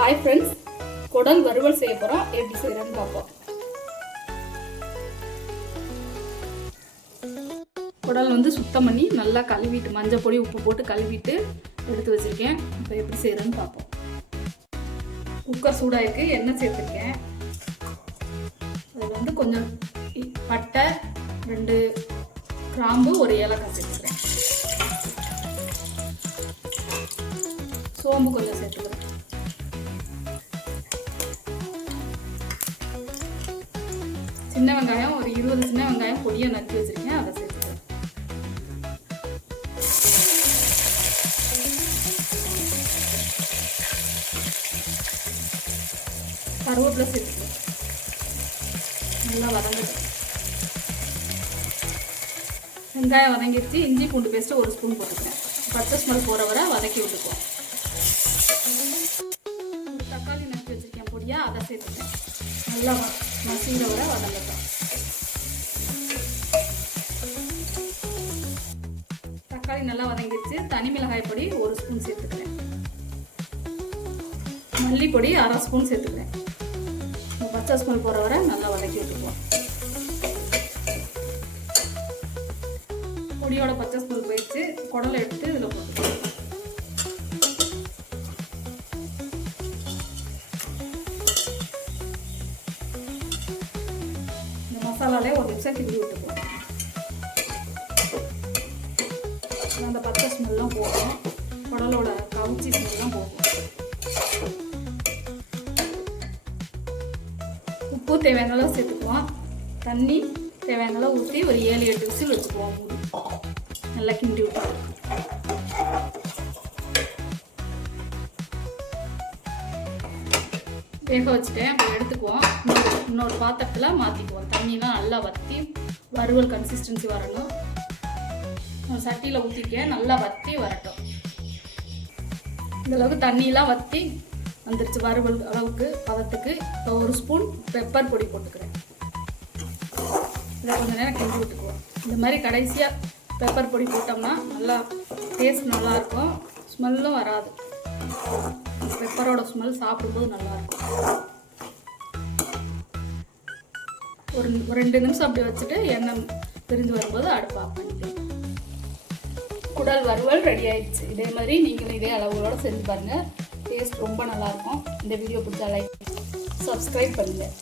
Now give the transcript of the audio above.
Hi friends, குடல் வறுவல் செய்ய போகிறோம். எப்படி செய்கிறேன்னு பார்ப்போம். குடல் வந்து சுத்தம் பண்ணி நல்லா கழுவிட்டு மஞ்சள் பொடி உப்பு போட்டு கழுவிட்டு எடுத்து வச்சுருக்கேன். இப்போ எப்படி செய்கிறேன்னு பார்ப்போம். குக்கர் சூடாயிருக்கு, எண்ணெய் சேர்த்துருக்கேன். அதில் வந்து கொஞ்சம் பட்டை, 2 கிராம்பு, 1 ஏலக்காய் சேர்த்துக்கிறேன். சோம்பு கொஞ்சம் சேர்த்துக்கிறேன். சின்ன வெங்காயம் ஒரு 20 சின்ன வெங்காயம் பொடியாக நறுக்கி வச்சிருக்கேன், அதை சேர்த்துக்கிறேன். கருவேப்பிலை சேர்த்துக்கிறேன். நல்லா வதங்கிட்டு வெங்காயம் வதங்கிடுச்சு. இஞ்சி பூண்டு பேஸ்ட்டு 1 ஸ்பூன் போட்டுக்கிறேன். பச்சை ஸ்மெல் போகிற வரை வதக்கி விட்டுக்குவோம். தக்காளி நறுக்கி வச்சிருக்கேன் பொடியாக, அதை சேர்த்துக்கிறேன். நல்லா மசிகிற வரை வதங்கட்டும். தக்காளி நல்லா வதங்கிடுச்சு. தனி மிளகாய் பொடி 1 ஸ்பூன் சேர்த்துக்கிறேன். மல்லிப்பொடி 1/2 ஸ்பூன் சேர்த்துக்கிறேன். பச்சை ஸ்மெல் போகிற வரை நல்லா வதக்கி விட்டுக்குவோம். பொடியோட பச்சை ஸ்மெல் போயிடுச்சு. குடலை எடுத்து இதில் போட்டுக்குவோம். மசாலாலே 1 நிமிஷம் கிண்டி விட்டுக்குவோம். அந்த பச்சை ஸ்மெல்லாம் போகும், குடலோட கவுச்சி ஸ்மெல்லாம் போகும். உப்பு தேவையான அளவு சேர்த்துக்குவோம். தண்ணி தேவையான அளவு ஊற்றி ஒரு 7-8 விசில் வச்சுக்குவோம். நல்லா கிண்டி விட்டுருவோம். வேக வச்சுட்டேன். இப்போ எடுத்துக்குவோம். இன்னொரு பாத்திரத்தில் மாற்றிக்குவோம். தண்ணிலாம் நல்லா வற்றி வறுவல் கன்சிஸ்டன்சி வரணும். சட்டியில் ஊற்றிக்கேன், நல்லா வற்றி வரட்டும். இந்தளவுக்கு தண்ணியெலாம் வற்றி வந்துருச்சு. வறுவல் அளவுக்கு பதத்துக்கு இப்போ 1 ஸ்பூன் பெப்பர் பொடி போட்டுக்கிறேன். இதை கொஞ்சம் நேரம் கிண்டி விட்டுக்குவோம். இந்த மாதிரி கடைசியாக பெப்பர் பொடி போட்டோம்னா நல்லா டேஸ்ட் நல்லாயிருக்கும், ஸ்மெல்லும் வராது. பெப்பரோட ஸ்மெல் சாப்பிடும்போது நல்லாயிருக்கும். ஒரு 2 நிமிஷம் அப்படி வச்சுட்டு எண்ணெய் பிரிஞ்சு வரும்போது அடுப்பு ஆஃப் பண்ணிக்கலாம். குடல் வறுவல் ரெடி ஆயிடுச்சு. இதே மாதிரி நீங்களும் இதே அளவுகளோட செஞ்சு பாருங்கள். டேஸ்ட் ரொம்ப நல்லாயிருக்கும். இந்த வீடியோ பிடிச்சா லைக், சப்ஸ்கிரைப் பண்ணுங்கள்.